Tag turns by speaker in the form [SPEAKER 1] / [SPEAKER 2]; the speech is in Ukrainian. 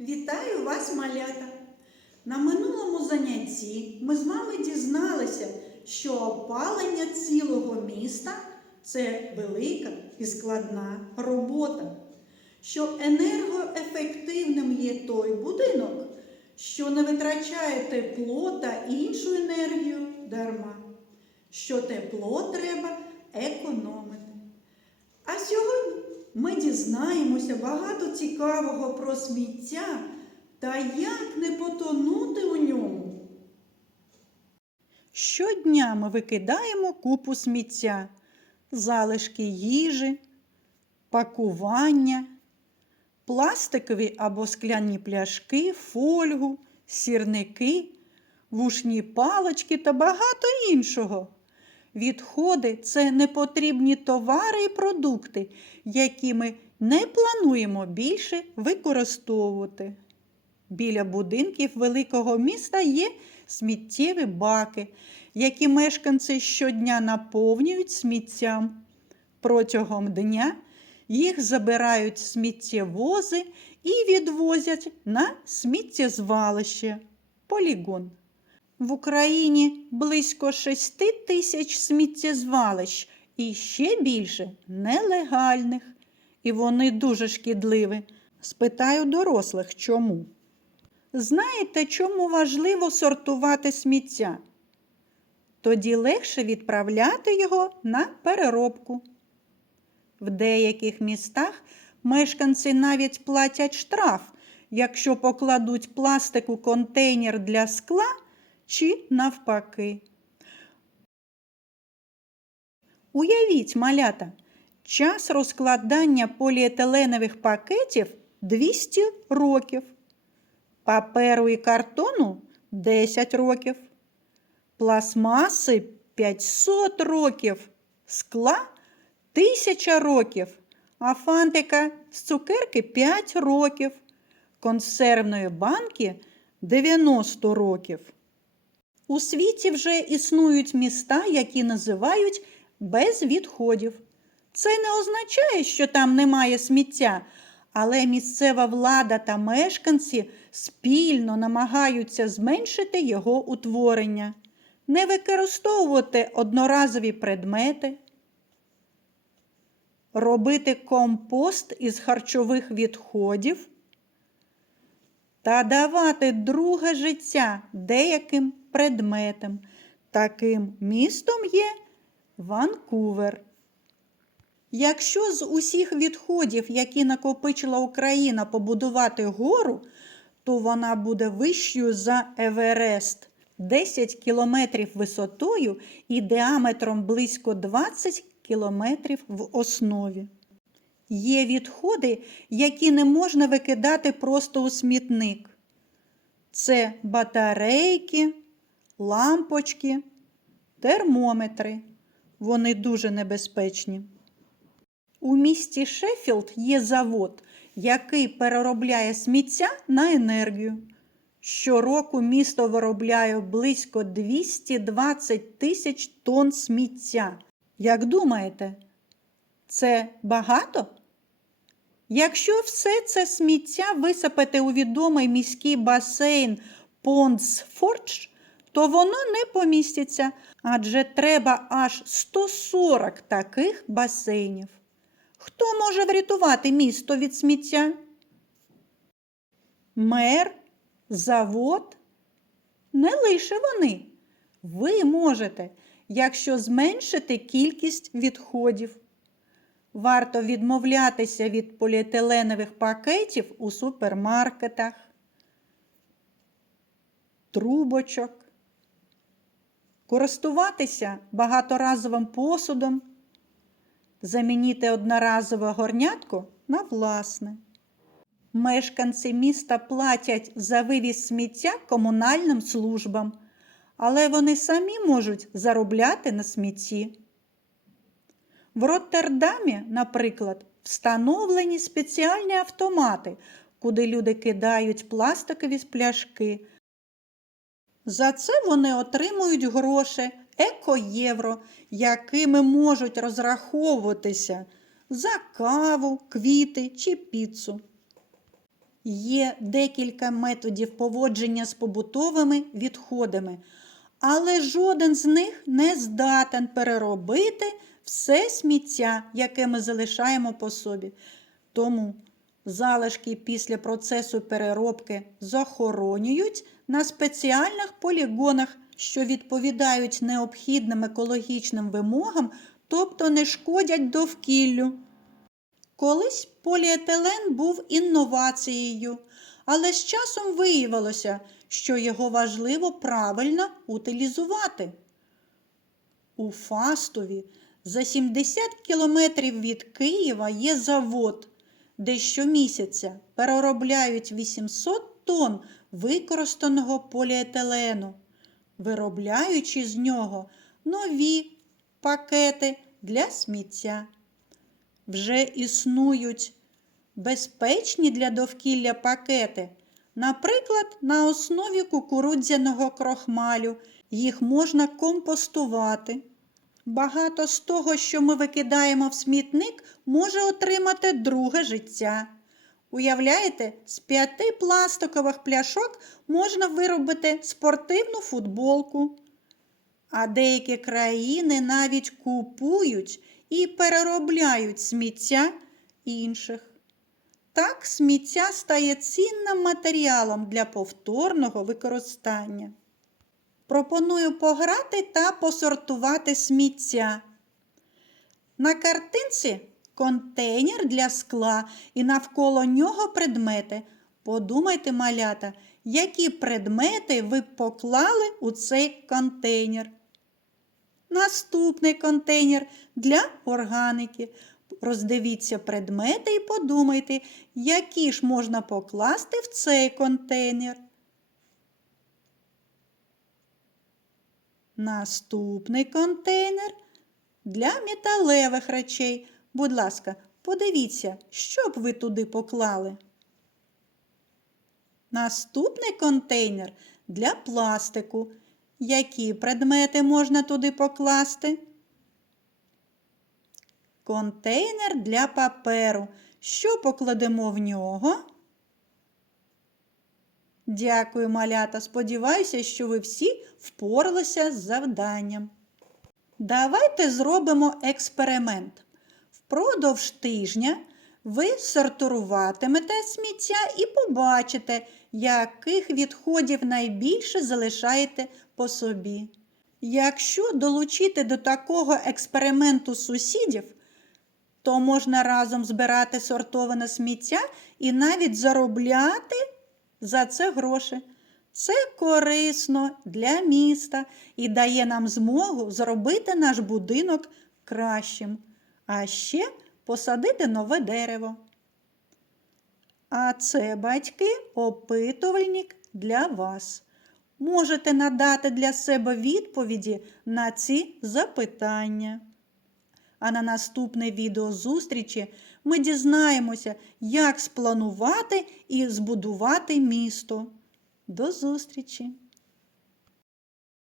[SPEAKER 1] Вітаю вас, малята! На минулому занятті ми з вами дізналися, що опалення цілого міста це велика і складна робота. Що енергоефективним є той будинок, що не витрачає тепло та іншу енергію дарма, що тепло треба економити. А сьогодні ми дізнаємося багато цікавого про сміття та як не потонути у ньому. Щодня ми викидаємо купу сміття, залишки їжі, пакування, пластикові або скляні пляшки, фольгу, сірники, вушні палочки та багато іншого. Відходи це непотрібні товари і продукти, які ми не плануємо більше використовувати. Біля будинків великого міста є сміттєві баки, які мешканці щодня наповнюють сміттям. Протягом дня їх забирають сміттєвози і відвозять на сміттєзвалище полігон. В Україні близько 6 тисяч сміттєзвалищ і ще більше нелегальних. І вони дуже шкідливі. Спитаю дорослих, чому. Знаєте, чому важливо сортувати сміття? Тоді легше відправляти його на переробку. В деяких містах мешканці навіть платять штраф, якщо покладуть пластик у контейнер для скла чи навпаки. Уявіть, малята, час розкладання поліетиленових пакетів 200 років, паперу і картону 10 років, пластмаси 500 років, скла 1000 років, а фантика з цукерки 5 років, консервної банки 90 років. У світі вже існують міста, які називають без відходів. Це не означає, що там немає сміття, але місцева влада та мешканці спільно намагаються зменшити його утворення, не використовувати одноразові предмети, робити компост із харчових відходів та давати друге життя деяким предметам. Таким містом є Ванкувер. Якщо з усіх відходів, які накопичила Україна, побудувати гору, то вона буде вищою за Еверест 10 кілометрів висотою і діаметром близько 20 кілометрів в основі. Є відходи, які не можна викидати просто у смітник. Це батарейки, лампочки, термометри. Вони дуже небезпечні. У місті Шеффілд є завод, який переробляє сміття на енергію. Щороку місто виробляє близько 220 тисяч тонн сміття. Як думаєте, це багато? Якщо все це сміття висипати у відомий міський басейн Понсфордж, то воно не поміститься, адже треба аж 140 таких басейнів. Хто може врятувати місто від сміття? Мер, завод? Не лише вони. Ви можете, якщо зменшити кількість відходів. Варто відмовлятися від поліетиленових пакетів у супермаркетах, трубочок, користуватися багаторазовим посудом, замінити одноразове горнятко на власне. Мешканці міста платять за вивіз сміття комунальним службам, але вони самі можуть заробляти на смітті. В Роттердамі, наприклад, встановлені спеціальні автомати, куди люди кидають пластикові пляшки. За це вони отримують гроші еко-євро, якими можуть розраховуватися за каву, квіти чи піцу. Є декілька методів поводження з побутовими відходами, але жоден з них не здатен переробити все сміття, яке ми залишаємо по собі. Тому залишки після процесу переробки захоронюють на спеціальних полігонах, що відповідають необхідним екологічним вимогам, тобто не шкодять довкіллю. Колись поліетилен був інновацією, але з часом виявилося, що його важливо правильно утилізувати. У Фастові за 70 кілометрів від Києва є завод, де щомісяця переробляють 800 тонн використаного поліетилену, виробляючи з нього нові пакети для сміття. Вже існують безпечні для довкілля пакети, наприклад, на основі кукурудзяного крохмалю. Їх можна компостувати. Багато з того, що ми викидаємо в смітник, може отримати друге життя. Уявляєте, з п'яти пластикових пляшок можна виробити спортивну футболку. А деякі країни навіть купують і переробляють сміття інших. Так сміття стає цінним матеріалом для повторного використання. Пропоную пограти та посортувати сміття. На картинці контейнер для скла і навколо нього предмети. Подумайте, малята, які предмети ви поклали у цей контейнер. Наступний контейнер для органіки. Роздивіться предмети і подумайте, які ж можна покласти в цей контейнер. Наступний контейнер для металевих речей. Будь ласка, подивіться, що б ви туди поклали. Наступний контейнер для пластику. Які предмети можна туди покласти? Контейнер для паперу. Що покладемо в нього? Дякую, малята. Сподіваюся, що ви всі впоралися з завданням. Давайте зробимо експеримент. Впродовж тижня ви сортуватимете сміття і побачите, яких відходів найбільше залишаєте по собі. Якщо долучити до такого експерименту сусідів, то можна разом збирати сортоване сміття і навіть заробляти за це гроші. Це корисно для міста і дає нам змогу зробити наш будинок кращим, а ще посадити нове дерево. А це, батьки, опитувальник для вас. Можете надати для себе відповіді на ці запитання. А на наступне відео зустрічі ми дізнаємося, як спланувати і збудувати місто. До зустрічі!